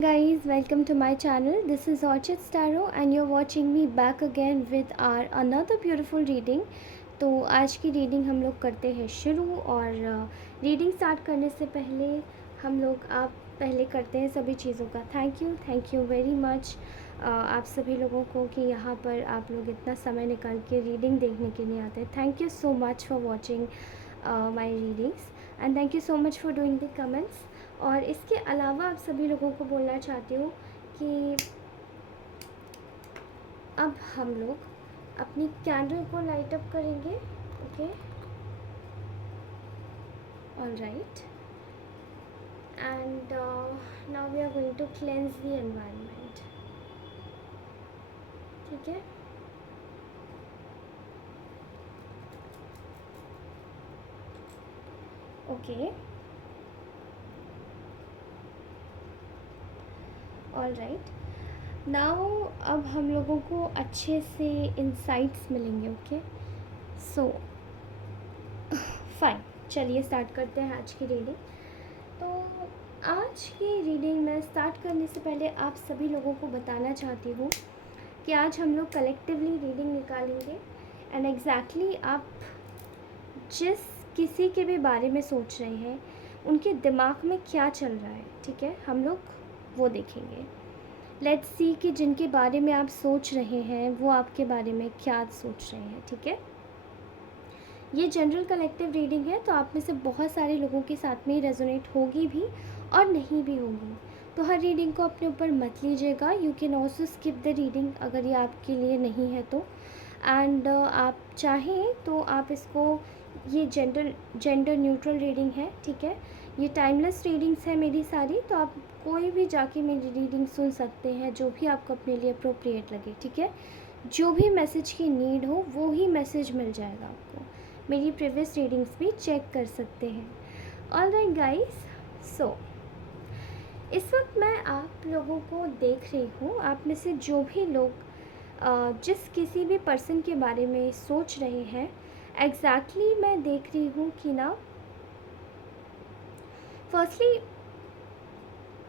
Guys, welcome to my channel. This is Orchid Starro and you're watching me back again with our another beautiful reading. तो आज की reading हम लोग करते हैं शुरू और रीडिंग स्टार्ट करने से पहले हम लोग आप पहले करते हैं सभी चीज़ों का थैंक यू वेरी मच आप सभी लोगों को कि यहाँ पर आप लोग इतना समय निकाल के रीडिंग देखने के लिए आते हैं. Thank you so much for watching my readings and thank you so much for doing the comments. और इसके अलावा आप सभी लोगों को बोलना चाहती हूँ कि अब हम लोग अपनी कैंडल को लाइट अप करेंगे. Okay, all right. And now we are going to cleanse the environment. ठीक है. Okay, all right. नाउ अब हम लोगों को अच्छे से इंसाइट्स मिलेंगे. ओके, सो फाइन, चलिए स्टार्ट करते हैं आज की रीडिंग. तो आज की रीडिंग में स्टार्ट करने से पहले आप सभी लोगों को बताना चाहती हूँ कि आज हम लोग कलेक्टिवली रीडिंग निकालेंगे एंड एग्जैक्टली आप जिस किसी के भी बारे में सोच रहे हैं उनके दिमाग में क्या चल रहा है. ठीक है, हम लोग वो देखेंगे. लेट्स सी कि जिनके बारे में आप सोच रहे हैं वो आपके बारे में क्या सोच रहे हैं. ठीक है, ये जनरल कलेक्टिव रीडिंग है तो आप में से बहुत सारे लोगों के साथ में रेजोनेट होगी भी और नहीं भी होगी. तो हर रीडिंग को अपने ऊपर मत लीजिएगा. You can also skip the reading अगर ये आपके लिए नहीं है तो. एंड आप चाहें तो आप इसको, ये जेंडर न्यूट्रल रीडिंग है. ठीक है, ये टाइमलेस रीडिंग्स है मेरी सारी, तो आप कोई भी जाके मेरी रीडिंग सुन सकते हैं जो भी आपको अपने लिए अप्रोप्रिएट लगे. ठीक है, जो भी मैसेज की नीड हो वो ही मैसेज मिल जाएगा आपको. मेरी प्रीवियस रीडिंग्स भी चेक कर सकते हैं. ऑल राइट गाइस, सो इस वक्त मैं आप लोगों को देख रही हूँ. आप में से जो भी लोग जिस किसी भी पर्सन के बारे में सोच रहे हैं एग्जैक्टली मैं देख रही हूँ कि ना, फर्स्टली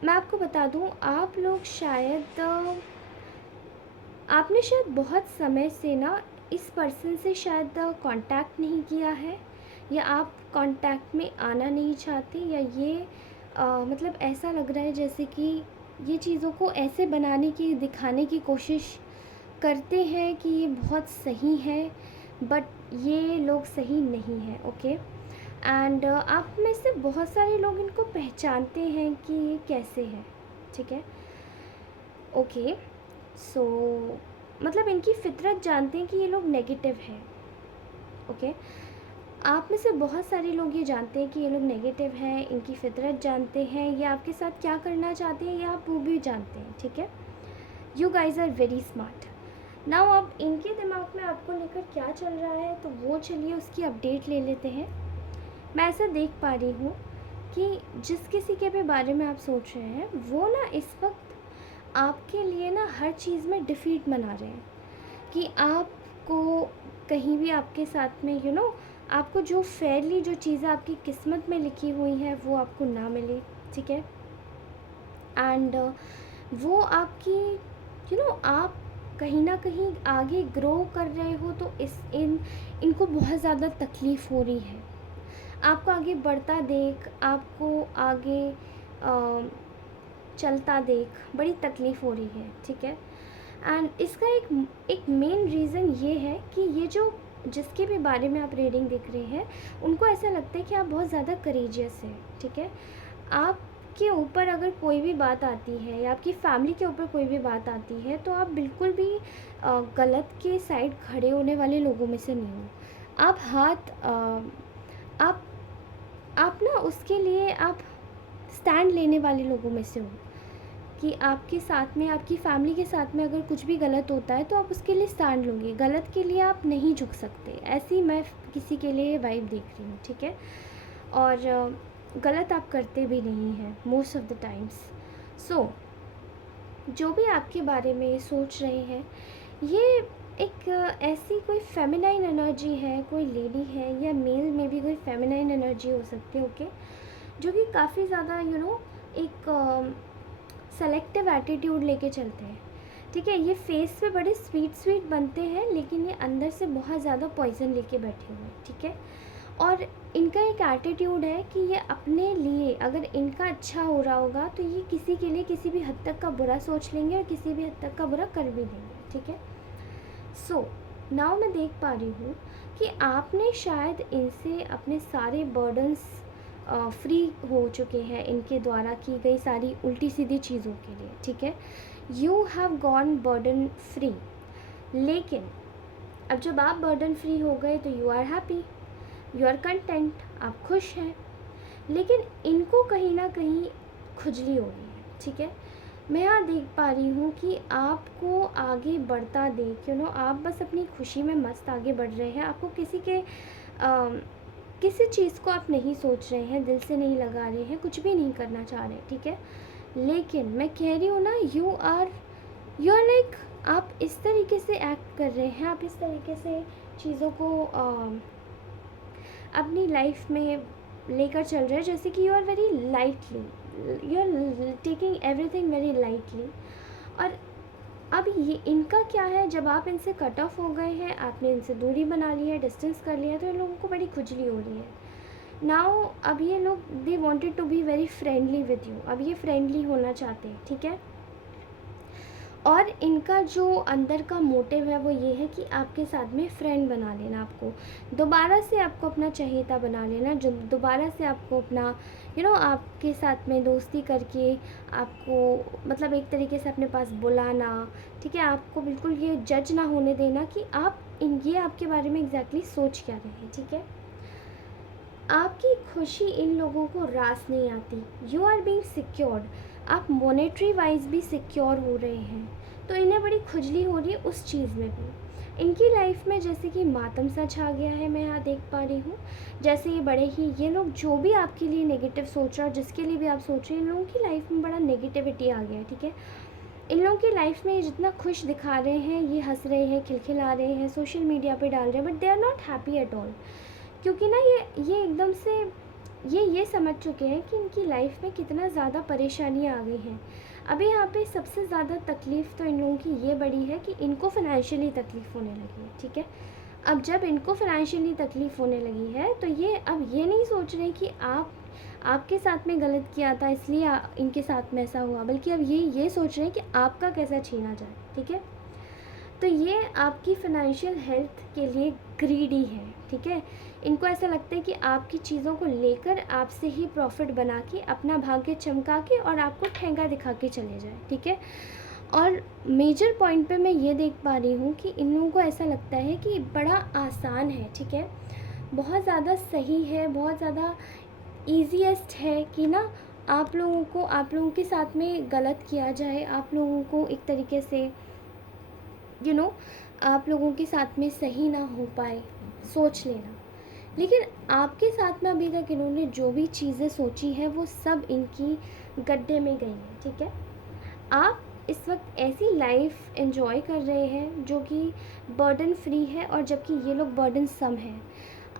मैं आपको बता दूँ, आप लोग शायद आपने शायद बहुत समय से ना इस पर्सन से शायद कांटेक्ट नहीं किया है, या आप कांटेक्ट में आना नहीं चाहते, या ये मतलब ऐसा लग रहा है जैसे कि ये चीज़ों को ऐसे बनाने की, दिखाने की कोशिश करते हैं कि ये बहुत सही है, बट ये लोग सही नहीं है. ओके, एंड आप में से बहुत सारे लोग इनको पहचानते हैं कि ये कैसे है. ठीक है, ओके, सो मतलब इनकी फितरत जानते हैं कि ये लोग नेगेटिव हैं. ओके, आप में से बहुत सारे लोग ये जानते हैं कि ये लोग नेगेटिव हैं, इनकी फितरत जानते हैं, ये आपके साथ क्या करना चाहते हैं ये आप वो भी जानते हैं. ठीक है, you guys are very smart. Now अब इनके दिमाग में आपको लेकर क्या चल रहा है तो वो चलिए उसकी अपडेट ले लेते हैं. मैं ऐसा देख पा रही हूँ कि जिस किसी के भी बारे में आप सोच रहे हैं वो ना इस वक्त आपके लिए ना हर चीज़ में डिफ़ीट मना रहे हैं कि आपको कहीं भी आपके साथ में आपको जो फेयरली जो चीज़ें आपकी किस्मत में लिखी हुई हैं वो आपको ना मिले. ठीक है, एंड वो आपकी आप कहीं ना कहीं आगे ग्रो कर रहे हो तो इनको बहुत ज़्यादा तकलीफ़ हो रही है. आपको आगे बढ़ता देख, आपको आगे चलता देख बड़ी तकलीफ़ हो रही है. ठीक है, एंड इसका एक मेन रीज़न ये है कि ये जो जिसके भी बारे में आप रीडिंग देख रहे हैं उनको ऐसा लगता है कि आप बहुत ज़्यादा करेजियस हैं. ठीक है, आपके ऊपर अगर कोई भी बात आती है या आपकी फैमिली के ऊपर कोई भी बात आती है तो आप बिल्कुल भी गलत के साइड खड़े होने वाले लोगों में से नहीं हो. आप आप आप ना उसके लिए आप स्टैंड लेने वाले लोगों में से हो कि आपके साथ में, आपकी फैमिली के साथ में अगर कुछ भी गलत होता है तो आप उसके लिए स्टैंड लोगे. गलत के लिए आप नहीं झुक सकते. ऐसी मैं किसी के लिए वाइब देख रही हूँ. ठीक है, और गलत आप करते भी नहीं हैं मोस्ट ऑफ द टाइम्स. सो जो भी आपके बारे में सोच रहे हैं ये एक ऐसी कोई फेमिनाइन एनर्जी है, कोई लेडी है या मेल में भी कोई फेमिनाइन एनर्जी हो सकती है. ओके, जो कि काफ़ी ज़्यादा एक सेलेक्टिव एटीट्यूड लेके चलते हैं, ठीक है। ये फेस पे बड़े स्वीट स्वीट बनते हैं, लेकिन ये अंदर से बहुत ज़्यादा पॉइजन लेके बैठे हुए हैं, ठीक है। और इनका एक एटीट्यूड है कि ये अपने लिए अगर इनका अच्छा हो रहा होगा तो ये किसी के लिए किसी भी हद तक का बुरा सोच लेंगे और किसी भी हद तक का बुरा कर भी देंगे, ठीक है। सो नाउ मैं देख पा रही हूँ कि आपने शायद इनसे अपने सारे बर्डन्स फ्री हो चुके हैं इनके द्वारा की गई सारी उल्टी सीधी चीज़ों के लिए, ठीक है। You have gone burden free. लेकिन अब जब आप बर्डन फ्री हो गए तो you are happy, you are content, आप खुश हैं। लेकिन इनको कहीं ना कहीं खुजली हो रही है, ठीक है। मैं यहाँ देख पा रही हूँ कि आपको आगे बढ़ता देख आप बस अपनी खुशी में मस्त आगे बढ़ रहे हैं। आपको किसी चीज़ को आप नहीं सोच रहे हैं, दिल से नहीं लगा रहे हैं, कुछ भी नहीं करना चाह रहे, ठीक है। लेकिन मैं कह रही हूँ ना, यू आर लाइक, आप इस तरीके से एक्ट कर रहे हैं, आप इस तरीके से चीज़ों को अपनी लाइफ में लेकर चल रहे हैं जैसे कि you are very lightly, you are taking everything very lightly. और अब ये इनका क्या है, जब आप इनसे कट ऑफ हो गए हैं, आपने इनसे दूरी बना ली है, डिस्टेंस कर लिया, तो इन लोगों को बड़ी खुजली हो रही है। नाउ अब ये लोग they wanted to be very friendly with you, अब ये फ्रेंडली होना चाहते हैं, ठीक है। और इनका जो अंदर का मोटिव है वो ये है कि आपके साथ में फ्रेंड बना लेना, आपको दोबारा से आपको अपना चहेता बना लेना, जो दोबारा से आपको अपना आपके साथ में दोस्ती करके आपको मतलब एक तरीके से अपने पास बुलाना, ठीक है। आपको बिल्कुल ये जज ना होने देना कि ये आपके बारे में एग्जैक्टली सोच क्या रहे हैं, ठीक है। आपकी खुशी इन लोगों को रास नहीं आती, यू आर बीइंग सिक्योर्ड, आप मॉनेटरी वाइज भी सिक्योर हो रहे हैं, तो इन्हें बड़ी खुजली हो रही है उस चीज़ में भी। इनकी लाइफ में जैसे कि मातम सा छा गया है, मैं यहाँ देख पा रही हूँ। जैसे ये लोग जो भी आपके लिए नेगेटिव सोच रहे हैं और जिसके लिए भी आप सोच रहे हैं, इन लोगों की लाइफ में बड़ा नेगेटिविटी आ गया है, ठीक है। इन लोगों की लाइफ में ये जितना खुश दिखा रहे हैं, ये हंस रहे हैं, खिलखिला रहे हैं, सोशल मीडिया पे डाल रहे हैं, but they are not happy at all. क्योंकि ना ये एकदम से ये समझ चुके हैं कि इनकी लाइफ में कितना ज़्यादा परेशानियाँ आ गई हैं। अभी यहाँ पे सबसे ज़्यादा तकलीफ़ तो इन लोगों की ये बड़ी है कि इनको फ़ाइनेंशियली तकलीफ़ होने लगी है, ठीक है। अब जब इनको फ़ाइनेंशियली तकलीफ़ होने लगी है तो ये अब ये नहीं सोच रहे कि आपके साथ में गलत किया था इसलिए इनके साथ में ऐसा हुआ, बल्कि अब ये सोच रहे हैं कि आपका कैसा छीना जाए, ठीक है। तो ये आपकी फ़ाइनेंशियल हेल्थ के लिए ग्रीडी है, ठीक है। इनको ऐसा लगता है कि आपकी चीज़ों को लेकर आपसे ही प्रॉफिट बना के अपना भाग्य चमका के और आपको ठेंगा दिखा के चले जाए, ठीक है। और मेजर पॉइंट पे मैं ये देख पा रही हूँ कि इन लोगों को ऐसा लगता है कि बड़ा आसान है, ठीक है, बहुत ज़्यादा सही है, बहुत ज़्यादा ईजीएस्ट है कि ना आप लोगों के साथ में गलत किया जाए, आप लोगों को एक तरीके से आप लोगों के साथ में सही ना हो पाए, सोच लेना। लेकिन आपके साथ में अभी तक इन्होंने जो भी चीज़ें सोची है वो सब इनकी गड्ढे में गई हैं, ठीक है। आप इस वक्त ऐसी लाइफ एंजॉय कर रहे हैं जो कि बर्डन फ्री है, और जबकि ये लोग बर्डन सम हैं।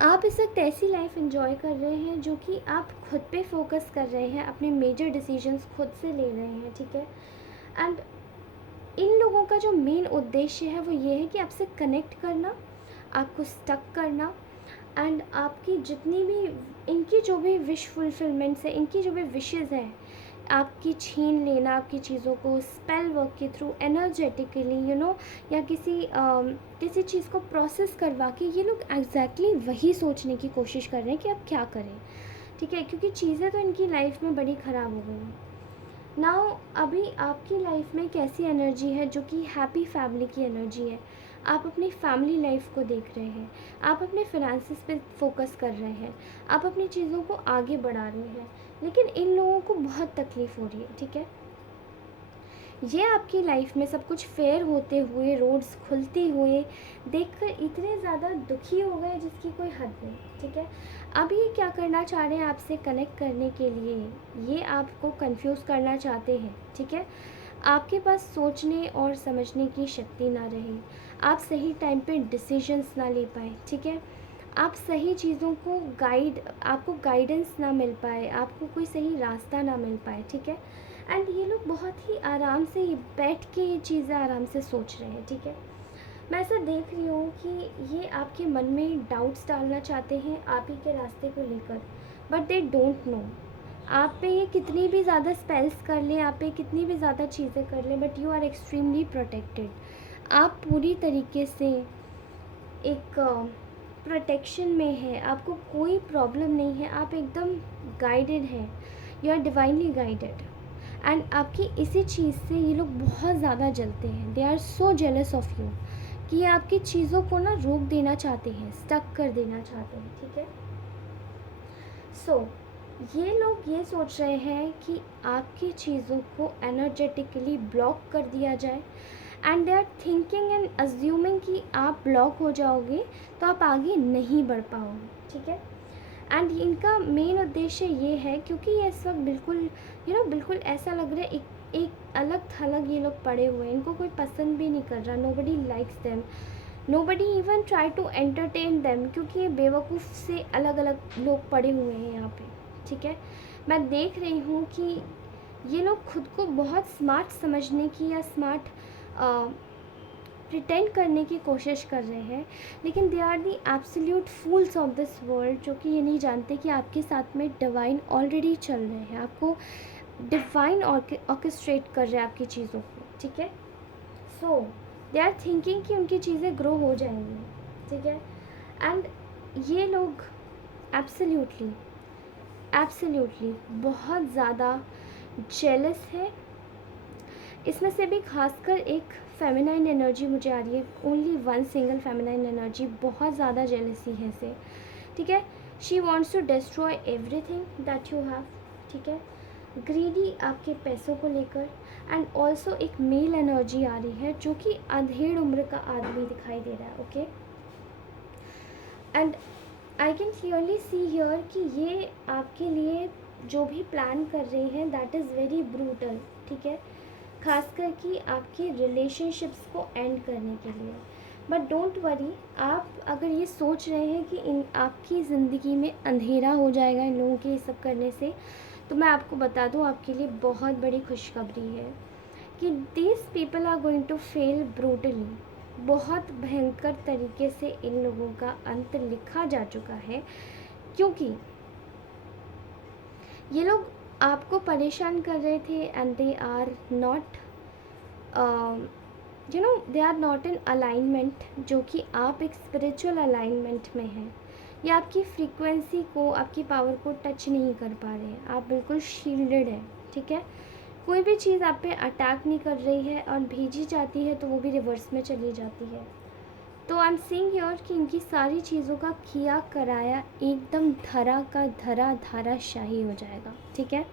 आप इस वक्त ऐसी लाइफ एंजॉय कर रहे हैं जो कि आप खुद पे फोकस कर रहे हैं, अपने मेजर डिसीजंस खुद से ले रहे हैं, ठीक है। एंड इन लोगों का जो मेन उद्देश्य है वो ये है कि आपसे कनेक्ट करना, आपको स्टक करना, एंड आपकी जितनी भी इनकी जो भी विश फुलफिलमेंट्स है, इनकी जो भी विशेज़ हैं, आपकी छीन लेना, आपकी चीज़ों को स्पेल वर्क के थ्रू एनर्जेटिकली या किसी चीज़ को प्रोसेस करवा के ये लोग एग्जैक्टली वही सोचने की कोशिश कर रहे हैं कि आप क्या करें, ठीक है। क्योंकि चीज़ें तो इनकी लाइफ में बड़ी ख़राब हो गई हैं। नाउ अभी आपकी लाइफ में एक ऐसी एनर्जी है जो कि हैप्पी फैमिली की एनर्जी है। आप अपनी फैमिली लाइफ को देख रहे हैं, आप अपने फिनेंसेस पे फोकस कर रहे हैं, आप अपनी चीज़ों को आगे बढ़ा रहे हैं। लेकिन इन लोगों को बहुत तकलीफ़ हो रही है, ठीक है। ये आपकी लाइफ में सब कुछ फेयर होते हुए, रोड्स खुलते हुए देखकर इतने ज़्यादा दुखी हो गए जिसकी कोई हद नहीं, ठीक है। अब ये क्या करना चाह रहे हैं आपसे कनेक्ट करने के लिए, ये आपको कंफ्यूज करना चाहते हैं, ठीक है। आपके पास सोचने और समझने की शक्ति ना रहे, आप सही टाइम पे डिसीजंस ना ले पाए, ठीक है। आप सही चीज़ों को आपको गाइडेंस ना मिल पाए, आपको कोई सही रास्ता ना मिल पाए, ठीक है। एंड ये लोग बहुत ही आराम से बैठ के ये चीज़ें आराम से सोच रहे हैं, ठीक है। मैं ऐसा देख रही हूँ कि ये आपके मन में डाउट्स डालना चाहते हैं आप ही के रास्ते को लेकर, बट दे डोंट नो। आप पे ये कितनी भी ज़्यादा स्पेल्स कर लें, आप पे कितनी भी ज़्यादा चीज़ें कर लें, but you are extremely protected. आप पूरी तरीके से एक प्रोटेक्शन में है, आपको कोई प्रॉब्लम नहीं है, आप एकदम गाइडेड हैं, you are divinely guided. And आपकी इसी चीज़ से ये लोग बहुत ज़्यादा जलते हैं, they are so jealous of you, कि ये आपकी चीज़ों को ना रोक देना चाहते हैं, स्टक कर देना चाहते हैं, ठीक है। सो ये लोग ये सोच रहे हैं कि आपकी चीज़ों को एनर्जेटिकली ब्लॉक कर दिया जाए, and they are thinking and assuming कि आप ब्लॉक हो जाओगे तो आप आगे नहीं बढ़ पाओगे, ठीक है। एंड इनका मेन उद्देश्य ये है, क्योंकि ये इस वक्त बिल्कुल बिल्कुल ऐसा लग रहा है एक अलग थलग ये लोग पड़े हुए हैं, इनको कोई पसंद भी नहीं कर रहा, nobody likes them, nobody even try to entertain them, क्योंकि ये बेवकूफ़ से अलग अलग लोग पड़े हुए हैं यहाँ पे, ठीक है। मैं देख रही हूँ कि ये लोग खुद को बहुत स्मार्ट समझने की या स्मार्ट प्रिटेंड करने की कोशिश कर रहे हैं, लेकिन they are the absolute fools of this world, जो कि ये नहीं जानते कि आपके साथ में डिवाइन ऑलरेडी चल रहे हैं, आपको डिवाइन ऑर्केस्ट्रेट कर रहे हैं आपकी चीज़ों को, ठीक है। सो दे आर थिंकिंग कि उनकी चीज़ें ग्रो हो जाएंगी, ठीक है। एंड ये लोग एब्सोल्यूटली बहुत ज़्यादा जेलस है। इसमें से भी खासकर एक फेमिनाइन एनर्जी मुझे आ रही है, only one single feminine energy, बहुत ज़्यादा जेलसी है इसे, ठीक है। She wants to destroy everything that you have, ठीक है। ग्रीडी आपके पैसों को लेकर, एंड ऑल्सो एक मेल एनर्जी आ रही है जो कि अधेड़ उम्र का आदमी दिखाई दे रहा है, okay. And I can clearly see here कि ये आपके लिए जो भी प्लान कर रहे हैं दैट इज़ वेरी ब्रूटल, ठीक है, खासकर कि आपके रिलेशनशिप्स को एंड करने के लिए। बट डोंट वरी, आप अगर ये सोच रहे हैं कि इन आपकी ज़िंदगी में अंधेरा हो जाएगा इन लोगों के ये सब करने से, तो मैं आपको बता दूं आपके लिए बहुत बड़ी खुशखबरी है कि these people are going to fail brutally. बहुत भयंकर तरीके से इन लोगों का अंत लिखा जा चुका है, क्योंकि ये लोग आपको परेशान कर रहे थे, and they are not they are not in alignment, जो कि आप एक स्पिरिचुअल अलाइनमेंट में हैं। ये आपकी फ्रीक्वेंसी को, आपकी पावर को टच नहीं कर पा रहे हैं, आप बिल्कुल शील्डेड हैं, ठीक है। कोई भी चीज़ आप पे अटैक नहीं कर रही है, और भेजी जाती है तो वो भी रिवर्स में चली जाती है। तो आई एम सीइंग हियर कि इनकी सारी चीज़ों का किया कराया एकदम धरा का धरा धाराशाही हो जाएगा, ठीक है।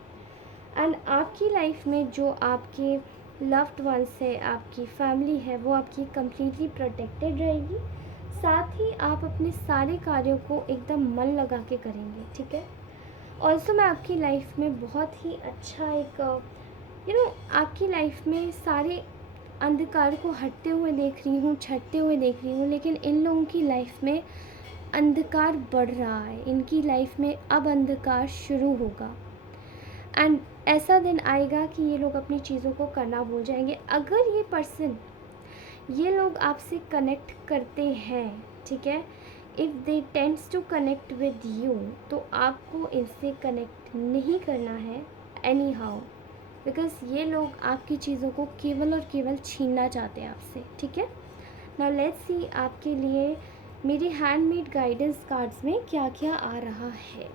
एंड आपकी लाइफ में जो आपके लव्ड वंस है, आपकी फैमिली है, वो आपकी कम्प्लीटली प्रोटेक्टेड रहेगी। साथ ही आप अपने सारे कार्यों को एकदम मन लगा के करेंगे, ठीक है। ऑल्सो मैं आपकी लाइफ में बहुत ही अच्छा एक आपकी लाइफ में सारे अंधकार को हटते हुए देख रही हूँ, छटते हुए देख रही हूँ, लेकिन इन लोगों की लाइफ में अंधकार बढ़ रहा है, इनकी लाइफ में अब अंधकार शुरू होगा। एंड ऐसा दिन आएगा कि ये लोग अपनी चीज़ों को करना भूल जाएंगे। अगर ये लोग आपसे कनेक्ट करते हैं, ठीक है, if they tends to connect with you, तो आपको इनसे कनेक्ट नहीं करना है एनी हाउ, बिकॉज ये लोग आपकी चीज़ों को केवल और केवल छीनना चाहते हैं आपसे, ठीक है। नाउ लेट्स सी आपके लिए मेरे हैंडमेड गाइडेंस कार्ड्स में क्या क्या आ रहा है।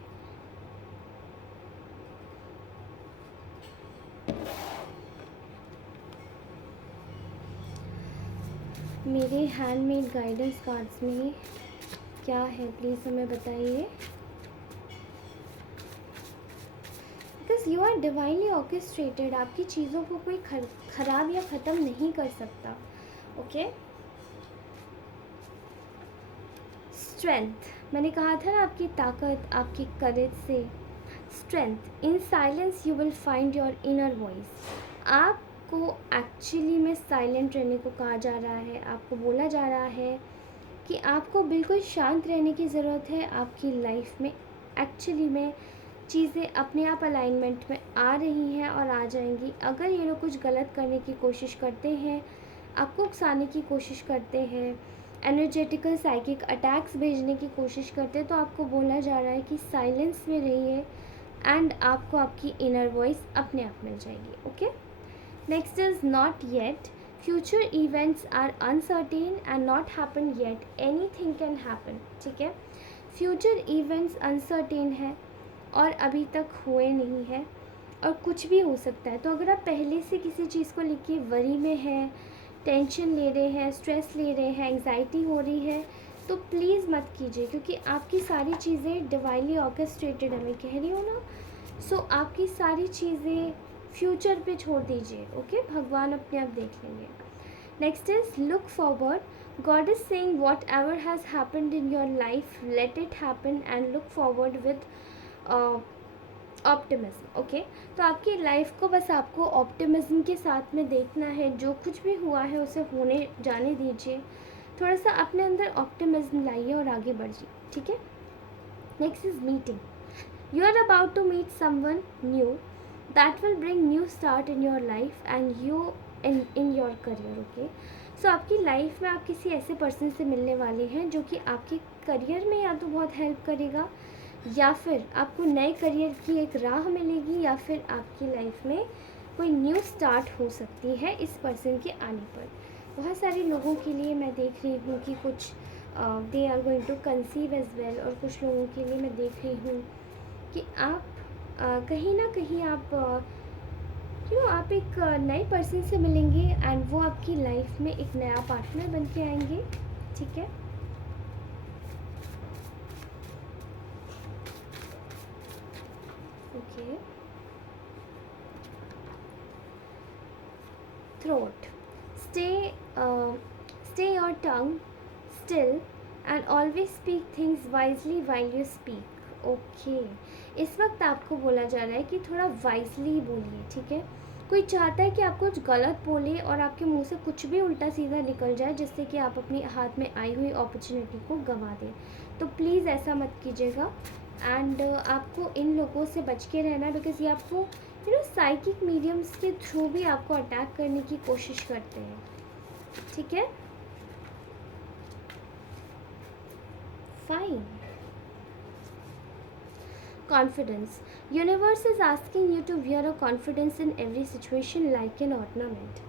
मेरे हैंडमेड गाइडेंस कार्ड्स में क्या है, प्लीज़ हमें बताइए। Because you are divinely orchestrated, आपकी चीज़ों को कोई ख़राब या ख़त्म नहीं कर सकता, ओके। स्ट्रेंथ, मैंने कहा था ना, आपकी ताकत, आपकी करेज से strength. In silence you will find your inner voice. आपको एक्चुअली में साइलेंट रहने को कहा जा रहा है, आपको बोला जा रहा है कि आपको बिल्कुल शांत रहने की ज़रूरत है। आपकी लाइफ में एक्चुअली में चीज़ें अपने आप अलाइनमेंट में आ रही हैं और आ जाएंगी। अगर ये लोग कुछ गलत करने की कोशिश करते हैं, आपको उकसाने की कोशिश करते हैं, एनर्जेटिकल साइकिक अटैक्स भेजने की कोशिश करते हैं, तो आपको बोला जा रहा है कि साइलेंस में रहिए एंड आपको आपकी इनर वॉइस अपने आप मिल जाएगी। Okay, next is not yet. Future events are uncertain and not happen yet, anything can happen. ठीक है, फ्यूचर इवेंट्स अनसर्टेन है और अभी तक हुए नहीं है और कुछ भी हो सकता है। तो अगर आप पहले से किसी चीज़ को लेके वरी में हैं, टेंशन ले रहे हैं, स्ट्रेस ले रहे हैं, एंग्जाइटी हो रही है, तो प्लीज़ मत कीजिए, क्योंकि आपकी सारी चीज़ें डिवाइनली ऑर्केस्ट्रेटेड है, मैं कह रही हूँ ना। सो आपकी सारी चीज़ें फ्यूचर पे छोड़ दीजिए। ओके, भगवान अपने आप देख लेंगे। Next is look forward. God is saying what ever has happened in your life, let it happen and look forward with optimism. Okay, तो आपकी लाइफ को बस आपको ऑप्टिमिज्म के साथ में देखना है। जो कुछ भी हुआ है उसे होने जाने दीजिए, थोड़ा सा अपने अंदर ऑप्टिमिज्म लाइए और आगे बढ़िए। ठीक है, next is meeting. You are about to meet someone new that will bring new start in your life and you in your career. Okay, so आपकी लाइफ में आप किसी ऐसे पर्सन से मिलने वाले हैं जो कि आपके करियर में या तो बहुत हेल्प करेगा, या फिर आपको नए करियर की एक राह मिलेगी, या फिर आपकी लाइफ में कोई न्यू स्टार्ट हो सकती है इस पर्सन के आने पर। बहुत सारे लोगों के लिए मैं देख रही हूँ कि कुछ they are going to conceive as well, और कुछ लोगों के लिए मैं देख रही हूँ कि आप कहीं ना कहीं आप आप एक नए पर्सन से मिलेंगे एंड वो आपकी लाइफ में एक नया पार्टनर बन के आएंगे। ठीक है, okay. Throat, stay your tongue still and always speak things wisely while you speak। Okay, इस वक्त आपको बोला जा रहा है कि थोड़ा वाइजली बोलिए। ठीक है, कोई चाहता है कि आप कुछ गलत बोले और आपके मुंह से कुछ भी उल्टा सीधा निकल जाए जिससे कि आप अपनी हाथ में आई हुई अपॉर्चुनिटी को गंवा दें, तो प्लीज़ ऐसा मत कीजिएगा। एंड आपको इन लोगों से बच के रहना है, बिकॉज ये आपको साइकिक मीडियम्स के थ्रू भी आपको अटैक करने की कोशिश करते हैं। ठीक है, fine. Confidence, universe is asking you to wear a confidence in every situation like an ornament.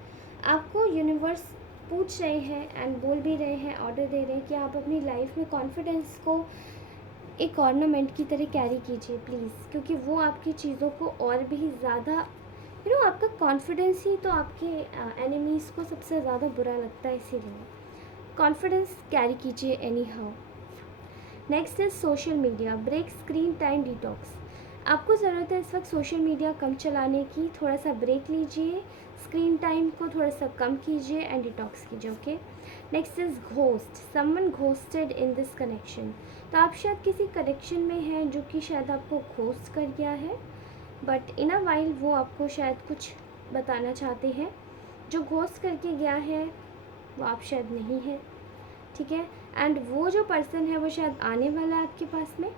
आपको यूनिवर्स पूछ रहे हैं एंड बोल भी रहे हैं, ऑर्डर दे रहे हैं कि आप अपनी लाइफ में कॉन्फिडेंस को एक ऑर्नामेंट की तरह कैरी कीजिए प्लीज़, क्योंकि वो आपकी चीज़ों को और भी ज़्यादा आपका कॉन्फिडेंस ही तो आपके एनिमीज़ को सबसे ज़्यादा बुरा लगता है, इसीलिए कॉन्फिडेंस कैरी कीजिए anyhow. Next is social media, break screen time detox. आपको ज़रूरत है इस वक्त सोशल मीडिया कम चलाने की, थोड़ा सा ब्रेक लीजिए, स्क्रीन टाइम को थोड़ा सा कम कीजिए एंड डिटॉक्स कीजिए। Okay, next is ghost, someone ghosted in this connection. तो आप शायद किसी कनेक्शन में हैं जो कि शायद आपको घोस्ट कर गया है, बट इन अ वाइल वो आपको शायद कुछ बताना चाहते हैं। जो घोस्ट करके गया है वो आप शायद नहीं है। ठीक है, एंड वो जो पर्सन है वो शायद आने वाला है आपके पास में।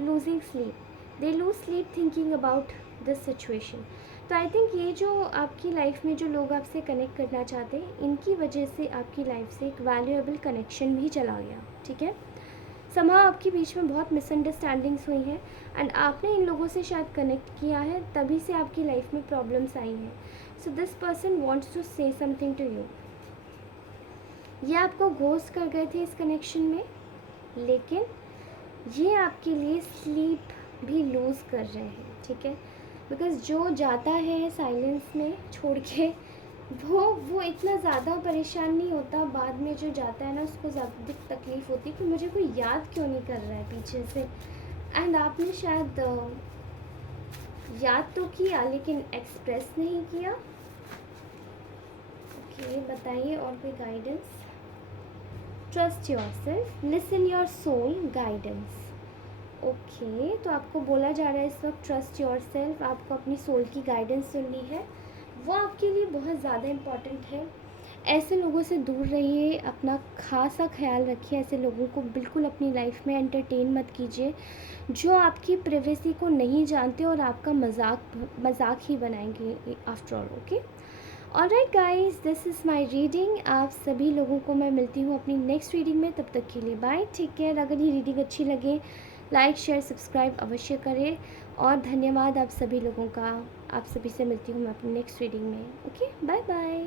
Losing sleep, they lose sleep thinking about this situation. तो आई थिंक ये जो आपकी लाइफ में जो लोग आपसे कनेक्ट करना चाहते हैं, इनकी वजह से आपकी लाइफ से एक वैल्यूएबल कनेक्शन भी चला गया। ठीक है, समहाउ आपके बीच में बहुत मिसअंडरस्टैंडिंग्स हुई हैं एंड आपने इन लोगों से शायद कनेक्ट किया है, तभी से आपकी लाइफ में प्रॉब्लम्स आई हैं। So this person wants to say something to you. ये आपको घोस्ट कर गए थे इस कनेक्शन में, लेकिन ये आपके लिए स्लीप भी लूज़ कर रहे हैं। ठीक है, बिकॉज़ जो जाता है साइलेंस में छोड़ के, वो इतना ज़्यादा परेशान नहीं होता। बाद में जो जाता है ना, उसको ज़्यादा तकलीफ़ होती है कि मुझे कोई याद क्यों नहीं कर रहा है पीछे से। एंड आपने शायद याद तो किया लेकिन एक्सप्रेस नहीं किया। ओके, बताइए और कोई guidance. Trust your self, listen your soul guidance. Okay, तो आपको बोला जा रहा है इस वक्त ट्रस्ट योर सेल्फ, आपको अपनी सोल की गाइडेंस सुननी है, वो आपके लिए बहुत ज़्यादा इम्पॉर्टेंट है। ऐसे लोगों से दूर रहिए, अपना ख़ासा ख़्याल रखिए। ऐसे लोगों को बिल्कुल अपनी लाइफ में एंटरटेन मत कीजिए, जो आपकी प्राइवेसी को नहीं जानते और आपका मजाक ही बनाएंगे after all. Okay, alright guys, this is my reading. आप सभी लोगों को मैं मिलती हूँ अपनी नेक्स्ट रीडिंग में। तब तक के लिए बाय, टेक केयर। अगर ये रीडिंग अच्छी लगे, लाइक शेयर सब्सक्राइब अवश्य करें। और धन्यवाद आप सभी लोगों का। आप सभी से मिलती हूँ मैं अपनी नेक्स्ट रीडिंग में। Okay, bye bye.